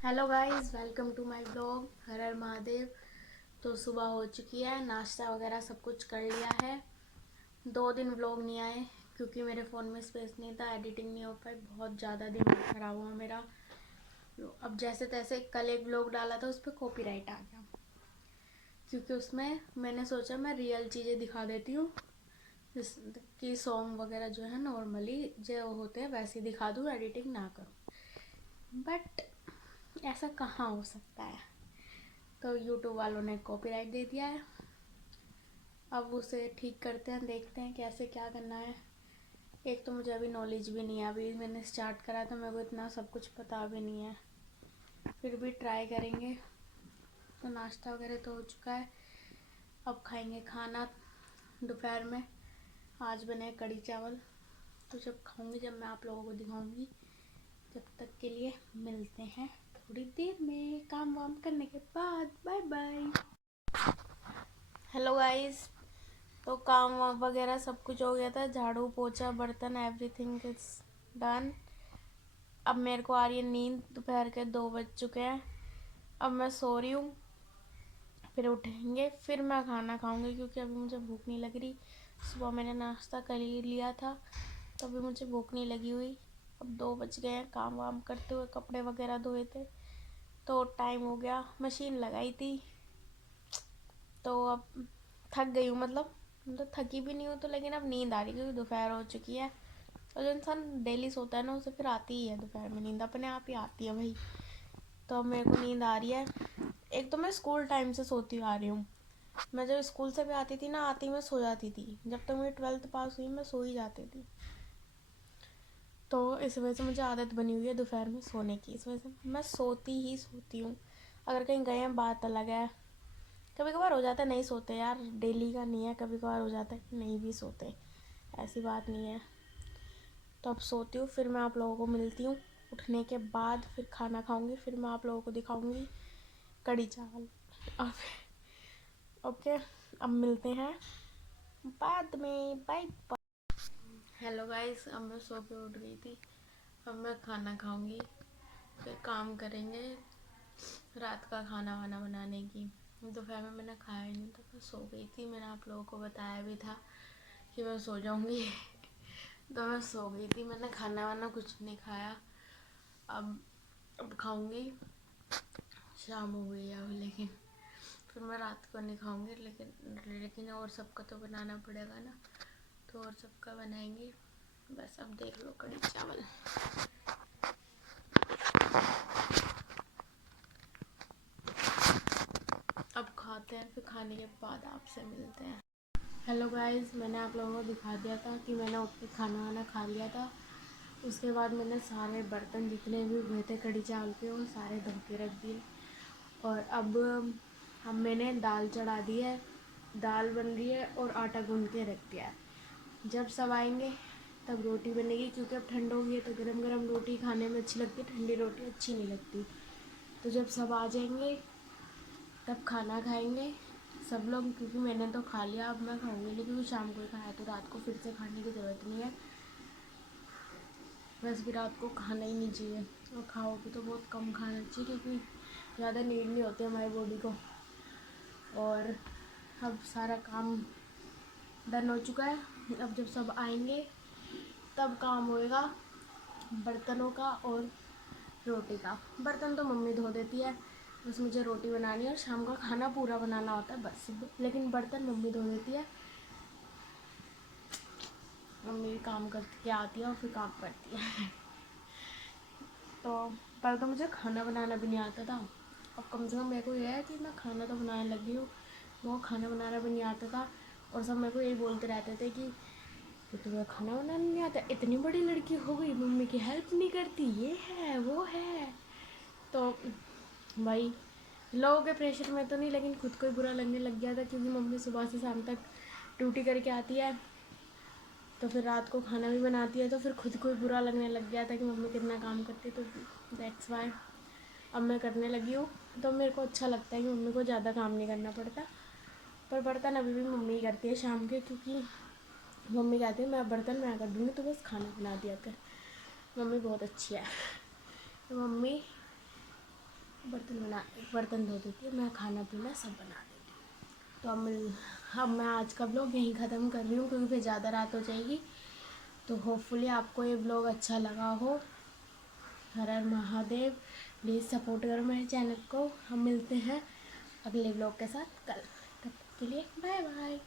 Hello guys, welcome to my blog. हर हर महादेव। तो सुबह हो चुकी है, नाश्ता वगैरह सब कुछ कर लिया है। 2 दिन व्लॉग नहीं आए क्योंकि मेरे फ़ोन में स्पेस नहीं था, एडिटिंग नहीं हो पाई। बहुत ज़्यादा दिमाग ख़राब हुआ मेरा। अब जैसे तैसे कल एक व्लॉग डाला था, उस पर कॉपीराइट आ गया क्योंकि उसमें मैंने सोचा मैं रियल चीज़ें दिखा देती हूँ, जिस कि सॉन्ग वगैरह जो है नॉर्मली जो होते हैं वैसे दिखा दूँ, एडिटिंग ना करूँ। बट ऐसा कहाँ हो सकता है। तो यूट्यूब वालों ने कॉपीराइट दे दिया है। अब उसे ठीक करते हैं, देखते हैं कैसे क्या करना है। एक तो मुझे अभी नॉलेज भी नहीं है, अभी मैंने स्टार्ट करा तो मेरे को इतना सब कुछ पता भी नहीं है, फिर भी ट्राई करेंगे। तो नाश्ता वगैरह तो हो चुका है, अब खाएंगे खाना दोपहर में। आज बने कढ़ी चावल, तो जब खाऊंगी जब मैं आप लोगों को दिखाऊंगी। जब तक के लिए मिलते हैं थोड़ी देर में काम वाम करने के बाद। Bye bye. Hello guys. तो काम वगैरह सब कुछ हो गया था, झाड़ू पोछा बर्तन एवरीथिंग इज डन। अब मेरे को आ रही है नींद, दोपहर के 2 बज चुके हैं। अब मैं सो रही हूँ, फिर उठेंगे फिर मैं खाना खाऊंगी क्योंकि अभी मुझे भूख नहीं लग रही। सुबह मैंने नाश्ता कर ही लिया था तो अभी मुझे भूख नहीं लगी हुई। अब 2 बज गए हैं, काम वाम करते हुए कपड़े वगैरह धोए थे तो टाइम हो गया। मशीन लगाई थी तो अब थक गई हूँ, मतलब थकी भी नहीं हूँ तो, लेकिन अब नींद आ रही है क्योंकि दोपहर हो चुकी है। और जो इंसान डेली सोता है ना, उसे फिर आती ही है दोपहर में नींद, अपने आप ही आती है भाई। तो अब मेरे को नींद आ रही है। एक तो मैं स्कूल टाइम से सोती आ रही हूँ। मैं जब स्कूल से भी आती थी ना, आती मैं सो जाती थी। जब तक मेरी 12th पास हुई मैं सो ही जाती थी। तो इस वजह से मुझे आदत बनी हुई है दोपहर में सोने की, इस वजह से मैं सोती ही सोती हूँ। अगर कहीं गए हैं बात अलग है, कभी कभार हो जाता है नहीं सोते यार, डेली का नहीं है, कभी कभार हो जाता है कि नहीं भी सोते, ऐसी बात नहीं है। तो अब सोती हूँ, फिर मैं आप लोगों को मिलती हूँ उठने के बाद। फिर खाना खाऊंगी, फिर मैं आप लोगों को दिखाऊंगी कढ़ी चावल। अब ओके, अब मिलते हैं बाद में, बाय बाय। हेलो गाइस, अब मैं सो के उठ गई थी। अब मैं खाना खाऊंगी, फिर काम करेंगे रात का खाना वाना बनाने की। दोपहर में मैंने खाया ही नहीं था, मैं सो गई थी। मैंने आप लोगों को बताया भी था कि मैं सो जाऊंगी तो मैं सो गई थी, मैंने खाना वाना कुछ नहीं खाया। अब खाऊंगी, शाम हो गई है लेकिन फिर मैं रात को नहीं खाऊंगी। लेकिन और सबका तो बनाना पड़ेगा ना, तो और सबका बनाएंगे। बस अब देख लो कढ़ी चावल। अब खाते हैं, फिर खाने के बाद आपसे मिलते हैं। हेलो गाइस, मैंने आप लोगों को दिखा दिया था कि मैंने उठ के खाना वाना खा लिया था। उसके बाद मैंने सारे बर्तन जितने भी हुए थे कढ़ी चावल के, वो सारे धो के रख दिए। और अब मैंने दाल चढ़ा दी है, दाल बन रही है और आटा गूंद के रख दिया है। जब सब आएंगे तब रोटी बनेगी, क्योंकि अब ठंड हो गई है तो गरम गरम रोटी खाने में अच्छी लगती है, ठंडी रोटी अच्छी नहीं लगती। तो जब सब आ जाएंगे तब खाना खाएंगे सब लोग, क्योंकि मैंने तो खा लिया। अब मैं खाऊंगी नहीं क्योंकि शाम को ही खाया, तो रात को फिर से खाने की ज़रूरत नहीं है। वैसे भी रात को खाना ही नहीं चाहिए, और खाओगे तो बहुत कम खाना चाहिए क्योंकि ज़्यादा नीड नहीं होती हमारी बॉडी को। और अब सारा काम डन हो चुका है। अब जब सब आएंगे तब काम होएगा बर्तनों का और रोटी का। बर्तन तो मम्मी धो देती है, बस मुझे रोटी बनानी है और शाम का खाना पूरा बनाना होता है बस। लेकिन बर्तन मम्मी धो देती है, मम्मी काम करके आती है और फिर काम करती है तो पहले तो मुझे खाना बनाना भी नहीं आता था। अब कम से कम मेरे को यह है कि मैं खाना तो बनाने लगी हूँ। वो खाना बनाना भी नहीं आता था और सब मेरे को यही बोलते रहते थे कि तुम्हें खाना बनाना नहीं आता, इतनी बड़ी लड़की हो गई, मम्मी की हेल्प नहीं करती, ये है वो है। तो भाई लोगों के प्रेशर में तो नहीं, लेकिन खुद को ही बुरा लगने लग गया था क्योंकि मम्मी सुबह से शाम तक ड्यूटी करके आती है, तो फिर रात को खाना भी बनाती है, तो फिर खुद को ही बुरा लगने लग गया था कि मम्मी कितना काम करती है। तो दैट्स वाई अब मैं करने लगी हूँ। तो मेरे को अच्छा लगता है कि मम्मी को ज़्यादा काम नहीं करना पड़ता। पर बर्तन अभी भी मम्मी ही करती है शाम के, क्योंकि मम्मी कहती है मैं बर्तन मैं कर दूँगी, तो बस खाना बना दिया कर। मम्मी बहुत अच्छी है। तो मम्मी बर्तन धो देती है, मैं खाना पीना सब बना देती हूँ। तो अब मैं आज का ब्लॉग यहीं ख़त्म कर रही हूँ क्योंकि फिर ज़्यादा रात हो जाएगी। तो होपफुली आपको ये ब्लॉग अच्छा लगा हो। हर हर महादेव। प्लीज़ सपोर्ट करो मेरे चैनल को। हम मिलते हैं अगले ब्लॉग के साथ कल। तब तक के लिए बाय बाय।